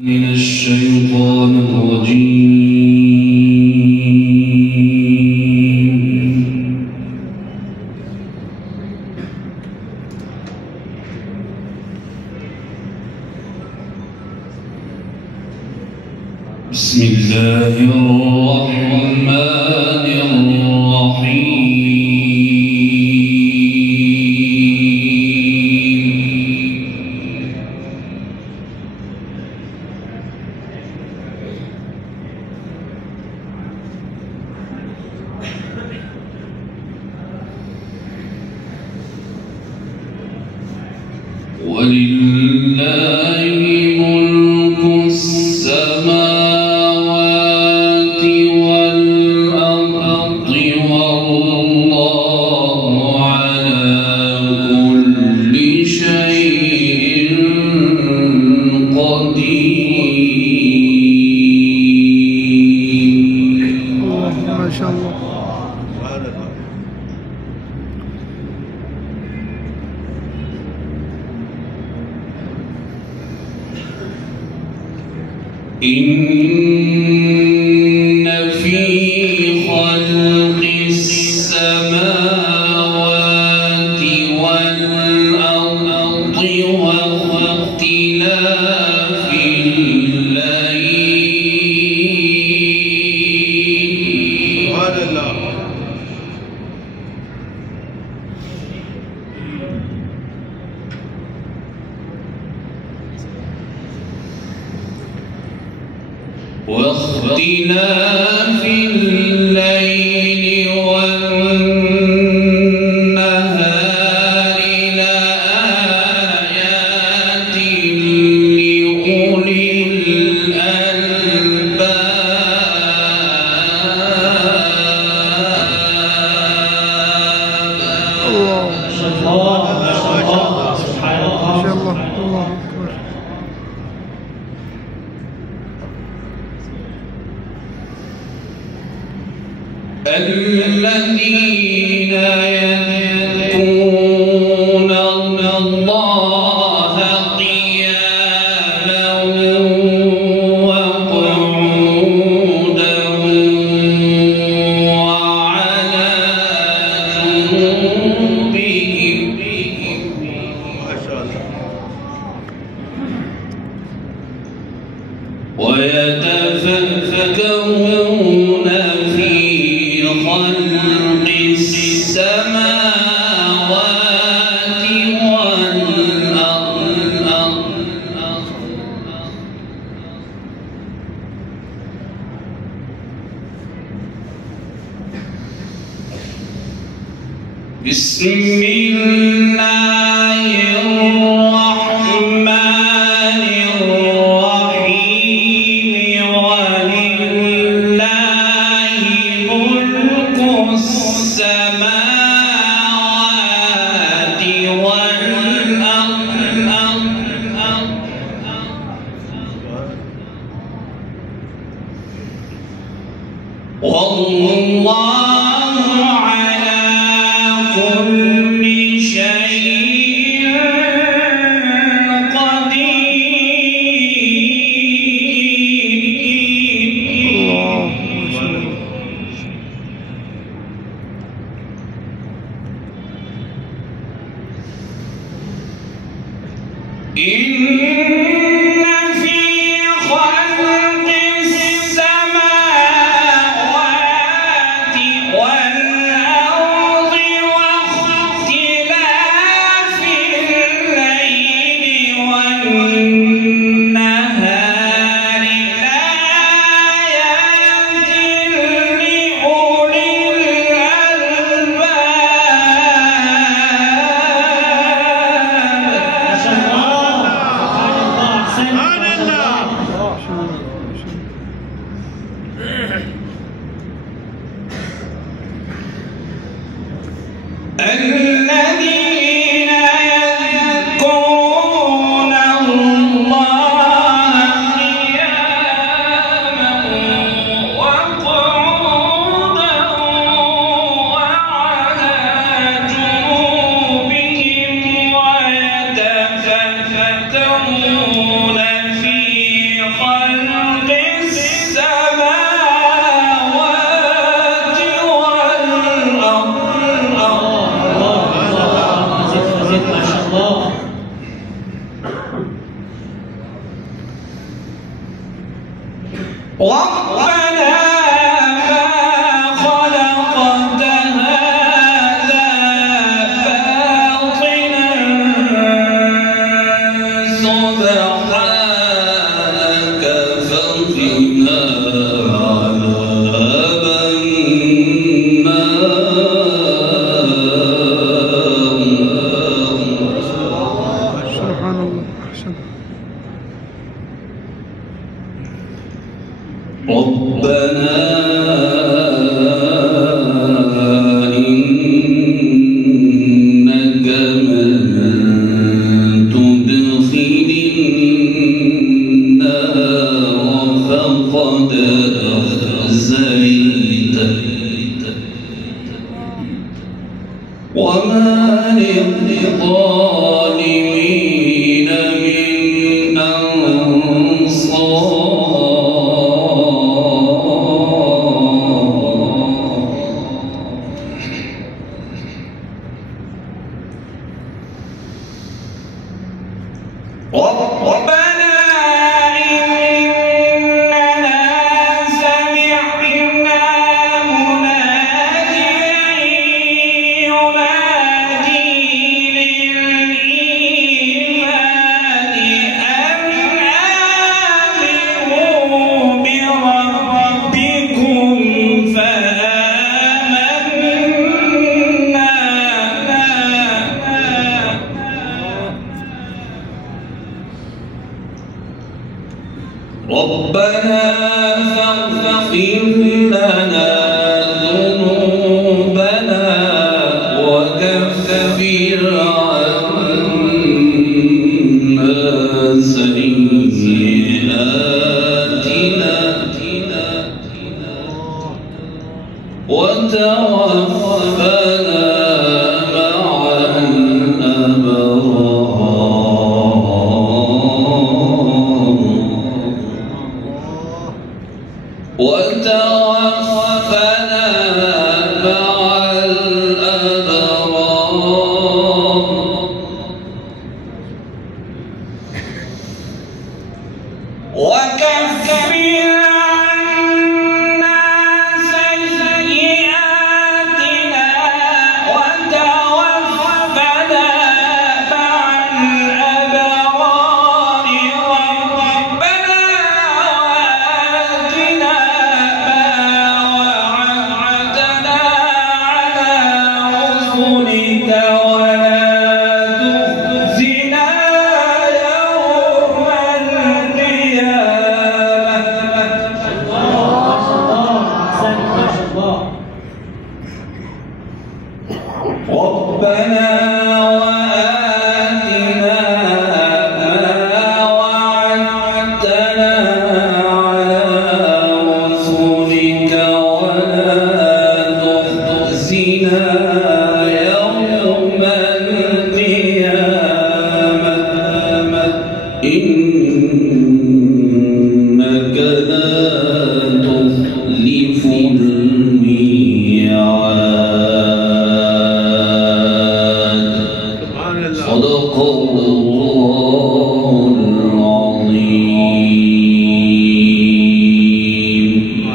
من الشيطان الرجيم. بسم الله الرحمن الرحيم. ولله ملك السماوات والأرض والله على كل شيء قدير. ما شاء الله. إن في خلق السماوات والأرض واختلاف الليل واختلاف الليل والنهار لآيات لأولي الألباب. الذين يذكرون الله قياما وقعودا وعلى جنوبهم ويتفكرون في خلق السماوات والأرض. بسم الله الرحمن الرحيم. ولله ملك السماوات والأرض والله على كل شيء قدير. إن في خلق السماوات ربنا ما خلقت هذا باطلا سبحانك فقنا عذاب النار. سبحان الله. أحسن. ربنا إنك من تدخل النار فقد أخزيته وما للظالمين من أنصار. ربنا إننا سمعنا مناديا ينادي للإيمان أن آمنوا بربكم فآمنا. ربنا فاغفر لنا ذنوبنا وكفر عنا سيئاتنا وتوفنا مع الأبرار. وتوفنا مع الأبرار. وكفر عنا سيئاتنا وتوفنا مع الأبرار. ربنا وآتنا ما وعدتنا على رسلك ولا تخزنا يوم ربنا وآتنا ما وعدتنا